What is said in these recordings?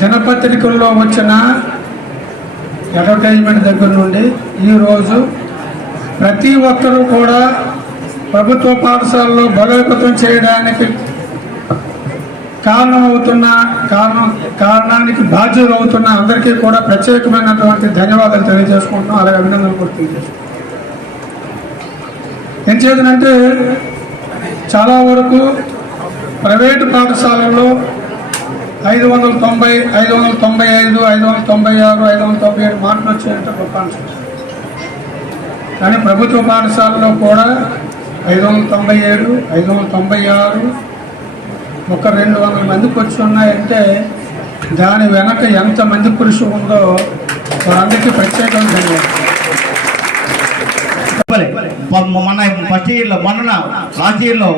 దినపత్రికల్లో వచ్చిన అడ్వర్టైజ్మెంట్ దగ్గర నుండి ఈరోజు ప్రతి ఒక్కరూ కూడా ప్రభుత్వ పాఠశాలలో బలోపేతం చేయడానికి కారణానికి బాధ్యులు అవుతున్న అందరికీ కూడా ప్రత్యేకమైనటువంటి ధన్యవాదాలు తెలియజేసుకుంటున్నాం, అలాగే అభినందనలు కూడా తెలియజేసుకుంటున్నాం. ఏం చేద్దంటే చాలా వరకు ప్రైవేటు పాఠశాలల్లో 590, 595, 596, 597 మార్కులు వచ్చాయంటే గొప్ప అంశం. కానీ ప్రభుత్వ పాఠశాలలో కూడా 597, 596 ఒక 200 మందికి వచ్చి ఉన్నాయంటే దాని వెనక ఎంతమంది కృషి ఉందో వారందరికీ ప్రత్యేకంగా ధన్యవాదాలు. మొన్న ఫస్ట్ ఇయర్లో లాస్ట్ ఇయర్లో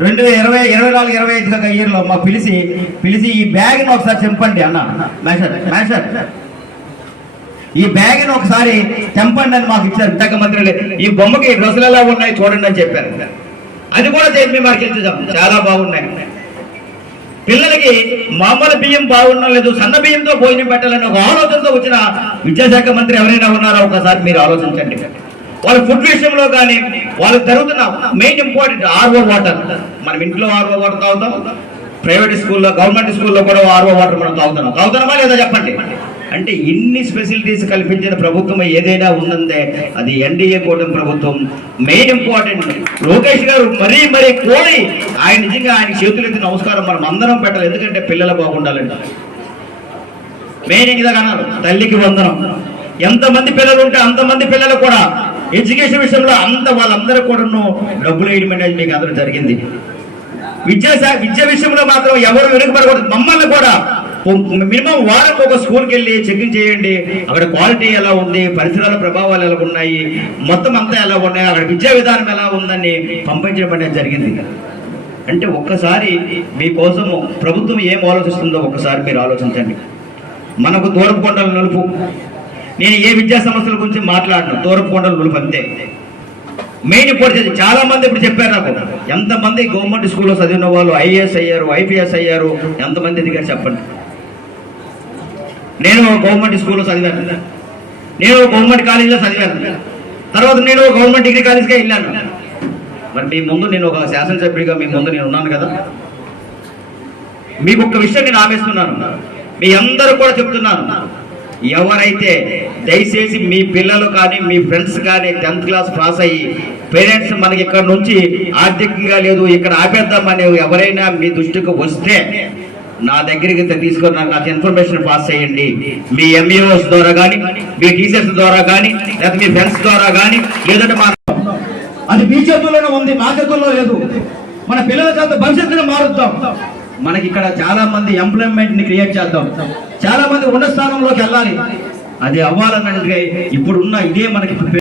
2020, 24, 25 ఇయర్లో మాకు పిలిచి ఈ బ్యాగ్ని ఒకసారి చెంపండి అన్న మేషర్ ఈ బ్యాగ్ని ఒకసారి చెంపండి అని మాకు ఇచ్చారు విశాఖ మంత్రులు. ఈ బొమ్మకి డ్రెస్సులు ఎలా ఉన్నాయి చూడండి అని చెప్పారు. అది కూడా చేసి మాకు ఇచ్చేసాం, చాలా బాగున్నాయి. పిల్లలకి మామూలు బియ్యం బాగుండడం లేదు, సన్న బియ్యంతో భోజనం పెట్టాలని ఒక ఆలోచనతో వచ్చిన విద్యాశాఖ మంత్రి ఎవరైనా ఉన్నారో ఒకసారి మీరు ఆలోచించండి. వాళ్ళ ఫుడ్ విషయంలో కానీ వాళ్ళకి జరుగుతున్న మెయిన్ ఇంపార్టెంట్ ఆర్ఓ వాటర్. మనం ఇంట్లో ఆర్ఓ వాటర్ తాగుతాం, ప్రైవేట్ స్కూల్లో గవర్నమెంట్ స్కూల్లో కూడా ఆర్ఓ వాటర్ మనం తాగుతున్నామా లేదా చెప్పండి. అంటే ఇన్ని ఫెసిలిటీస్ కల్పించిన ప్రభుత్వం ఏదైనా ఉందంటే అది ఎన్డీఏ కూటమి ప్రభుత్వం. మెయిన్ ఇంపార్టెంట్ లోకేష్ గారు మరీ కోరి ఆయన నిజంగా ఆయన చేతులెత్తి నమస్కారం మనం అందరం పెట్టాలి. ఎందుకంటే పిల్లలు బాగుండాలండి. మెయిన్ ఇదిగా అన్నారు తల్లికి వందనం. ఎంతమంది పిల్లలు ఉంటే అంతమంది పిల్లలు కూడా ఎడ్యుకేషన్ విషయంలో వాళ్ళందరూ కూడా డబ్బులు వేయడం అనేది మీకు అందరూ జరిగింది. విద్య విషయంలో మాత్రం ఎవరు వెనుకబడకూడదు. మమ్మల్ని కూడా మినిమం వారం ఒక స్కూల్కి వెళ్ళి చెకింగ్ చేయండి, అక్కడ క్వాలిటీ ఎలా ఉంది, పరిసరాల ప్రభావాలు ఎలా ఉన్నాయి, మొత్తం అంతా ఎలా ఉన్నాయి, అక్కడ విద్యా విధానం ఎలా ఉందని పంపించడం అనేది జరిగింది. అంటే ఒక్కసారి మీకోసము ప్రభుత్వం ఏం ఆలోచిస్తుందో ఒక్కసారి మీరు ఆలోచించండి. మనకు దూరపు కొండల నులుపు, నేను ఏ విద్యా సమస్యల గురించి మాట్లాడను, దూరపు కొండల నులుపు అంతే. మెయిన్ ఇప్పుడు చాలా మంది ఇప్పుడు చెప్పారు నాకు, ఎంతమంది గవర్నమెంట్ స్కూల్లో చదివిన వాళ్ళు ఐఏఎస్ అయ్యారు, ఐపీఎస్ అయ్యారు, ఎంతమంది ఎదిగారు చెప్పండి. నేను గవర్నమెంట్ స్కూల్లో చదివాను, నేను గవర్నమెంట్ కాలేజీలో చదివాను, తర్వాత నేను గవర్నమెంట్ డిగ్రీ కాలేజ్గా వెళ్ళాను. మరి మీ ముందు నేను ఒక శాసనసభ్యుడిగా మీ ముందు నేను ఉన్నాను కదా. మీకు ఒక్క విషయం నేను ఆమెస్తున్నాను, మీ అందరూ కూడా చెప్తున్నాను. ఎవరైతే దయచేసి మీ పిల్లలు కానీ మీ ఫ్రెండ్స్ కానీ 10th క్లాస్ పాస్ అయ్యి పేరెంట్స్ మనకి ఇక్కడ నుంచి ఆర్థికంగా లేదు ఇక్కడ ఆపేద్దామని ఎవరైనా మీ దృష్టికి వస్తే నా దగ్గరికి తీసుకొని నాకు ఇన్ఫర్మేషన్ పాస్ చేయండి. మీ ఎంఈఓస్ ద్వారా కానీ మీ టీచర్స్ ద్వారా కానీ లేదా మీ ఫ్రెండ్స్ ద్వారా కానీ లేదంటే అది మీ చేతుల్లోనే ఉంది, మా చేతుల్లో లేదు. మన పిల్లల చేత భవిష్యత్తును మారుద్దాం. మనకి ఇక్కడ చాలా మంది ఎంప్లాయ్మెంట్ ని క్రియేట్ చేద్దాం, చాలా మంది ఉన్న స్థానంలోకి వెళ్ళాలి. అది అవ్వాలనంటే ఇప్పుడున్న ఇదే మనకి